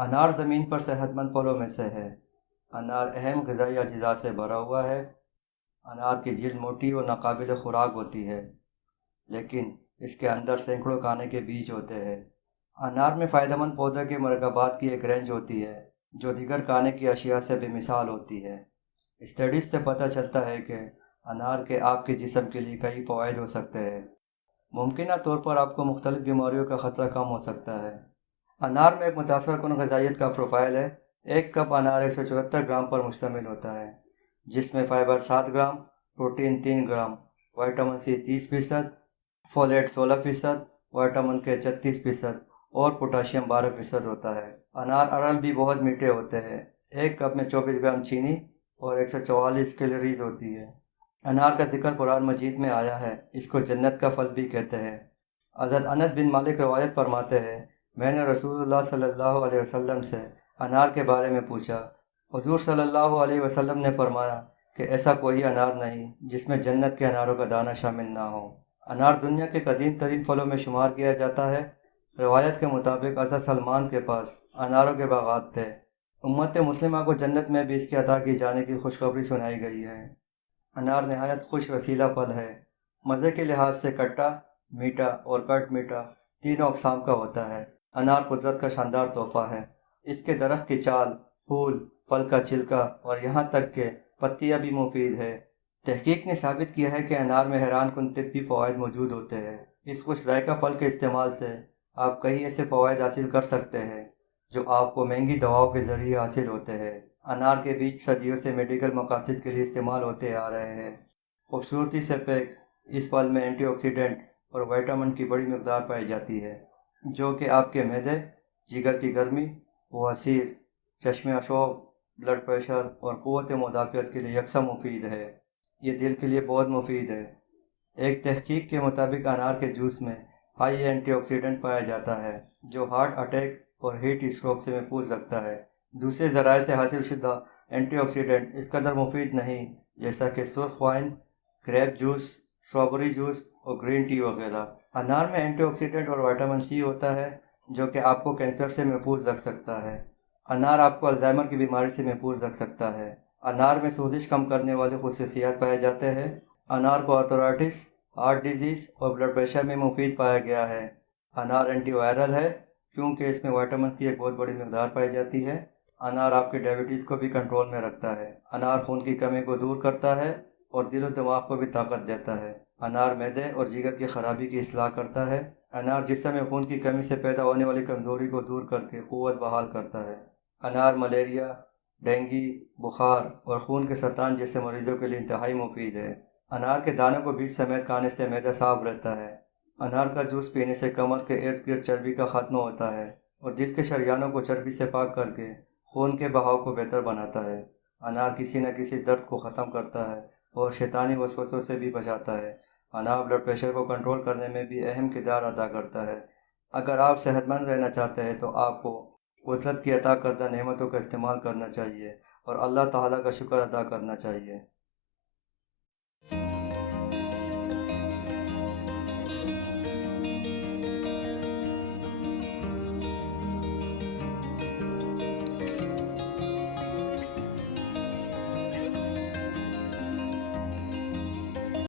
انار زمین پر صحت مند پھلوں میں سے ہے۔ انار اہم غذائی اجزاء سے بھرا ہوا ہے۔ انار کی جلد موٹی اور ناقابل خوراک ہوتی ہے، لیکن اس کے اندر سینکڑوں کھانے کے بیج ہوتے ہیں۔ انار میں فائدہ مند پودوں کے مرکبات کی ایک رینج ہوتی ہے جو دیگر کھانے کی اشیاء سے بے مثال ہوتی ہے۔ اسٹڈیز سے پتہ چلتا ہے کہ انار کے آپ کے جسم کے لیے کئی فوائد ہو سکتے ہیں۔ ممکنہ طور پر آپ کو مختلف بیماریوں کا خطرہ کم ہو سکتا ہے۔ انار میں ایک متاثر کن غذائیت کا پروفائل ہے۔ ایک کپ انار 174 گرام پر مشتمل ہوتا ہے، جس میں فائبر 7 گرام، پروٹین 3 گرام، vitamin C 30%، folate 16%، vitamin K 36% اور پوٹاشیم 12% ہوتا ہے۔ انار ارل بھی بہت میٹھے ہوتے ہیں۔ ایک کپ میں 24 گرام چینی اور 144 کیلوریز ہوتی ہے۔ انار کا ذکر قرآن مجید میں آیا ہے۔ اس کو جنت کا پھل بھی کہتے ہیں۔ حضرت انس بن مالک روایت فرماتے ہیں، میں نے رسول اللہ صلی اللہ علیہ وسلم سے انار کے بارے میں پوچھا۔ حضور صلی اللہ علیہ وسلم نے فرمایا کہ ایسا کوئی انار نہیں جس میں جنت کے اناروں کا دانہ شامل نہ ہو۔ انار دنیا کے قدیم ترین پھلوں میں شمار کیا جاتا ہے۔ روایت کے مطابق حضرت سلمان کے پاس اناروں کے باغات تھے۔ امت مسلمہ کو جنت میں بھی اس کی عطا کی جانے کی خوشخبری سنائی گئی ہے۔ انار نہایت خوش رسیلا پھل ہے۔ مزے کے لحاظ سے کھٹا، میٹھا اور کٹ میٹھا تینوں اقسام کا ہوتا ہے۔ انار قدرت کا شاندار تحفہ ہے۔ اس کے درخت کی چھال، پھول، پھل کا چھلکا اور یہاں تک کہ پتیاں بھی مفید ہے۔ تحقیق نے ثابت کیا ہے کہ انار میں حیران کن طبی فوائد موجود ہوتے ہیں۔ اس خوش ذائقہ پھل کے استعمال سے آپ کئی ایسے فوائد حاصل کر سکتے ہیں جو آپ کو مہنگی دواؤں کے ذریعے حاصل ہوتے ہیں۔ انار کے بیج صدیوں سے میڈیکل مقاصد کے لیے استعمال ہوتے آ رہے ہیں۔ خوبصورتی سے پیک اس پھل میں اینٹی آکسیڈنٹ اور وٹامن کی بڑی مقدار پائی جاتی ہے، جو کہ آپ کے معدے، جگر کی گرمی، بواسیر، چشم آشوب، بلڈ پریشر اور قوت مدافعت کے لیے یکساں مفید ہے۔ یہ دل کے لیے بہت مفید ہے۔ ایک تحقیق کے مطابق انار کے جوس میں ہائی اینٹی آکسیڈنٹ پایا جاتا ہے جو ہارٹ اٹیک اور ہیٹ اسٹروک سے محفوظ رکھتا ہے۔ دوسرے ذرائع سے حاصل شدہ اینٹی آکسیڈنٹ اس قدر مفید نہیں جیسا کہ سرخ وائن، گریپ جوس، اسٹرابیری جوس اور گرین ٹی وغیرہ۔ انار میں اینٹی آکسیڈنٹ اور وٹامن سی ہوتا ہے جو کہ آپ کو کینسر سے محفوظ رکھ سکتا ہے۔ انار آپ کو الزائمر کی بیماری سے محفوظ رکھ سکتا ہے۔ انار میں سوزش کم کرنے والے خصوصیات پائے جاتے ہیں۔ انار کو آرتھرائٹس، ہارٹ ڈیزیز اور بلڈ پریشر میں مفید پایا گیا ہے۔ انار اینٹی وائرل ہے کیونکہ اس میں وائٹامنز کی ایک بہت بڑی مقدار پائی جاتی ہے۔ انار آپ کے ڈائبٹیز کو بھی کنٹرول میں رکھتا ہے۔ انار خون کی کمی کو دور کرتا ہے اور دل و دماغ کو بھی طاقت دیتا ہے۔ انار معدے اور جگر کی خرابی کی اصلاح کرتا ہے۔ انار جسم میں خون کی کمی سے پیدا ہونے والی کمزوری کو دور کر کے قوت بحال کرتا ہے۔ انار ملیریا، ڈینگی، بخار اور خون کے سرطان جیسے مریضوں کے لیے انتہائی مفید ہے۔ انار کے دانوں کو بیج سمیت کھانے سے معدہ صاف رہتا ہے۔ انار کا جوس پینے سے کمر کے ارد گرد چربی کا خاتمہ ہوتا ہے اور دل کے شریانوں کو چربی سے پاک کر کے خون کے بہاؤ کو بہتر بناتا ہے۔ انار کسی نہ کسی درد کو ختم کرتا ہے اور شیطانی وسوسوں سے بھی بچاتا ہے۔ انار بلڈ پریشر کو کنٹرول کرنے میں بھی اہم کردار ادا کرتا ہے۔ اگر آپ صحت مند رہنا چاہتے ہیں تو آپ کو قدرت کی عطا کردہ نعمتوں کا استعمال کرنا چاہیے اور اللہ تعالیٰ کا شکر ادا کرنا چاہیے۔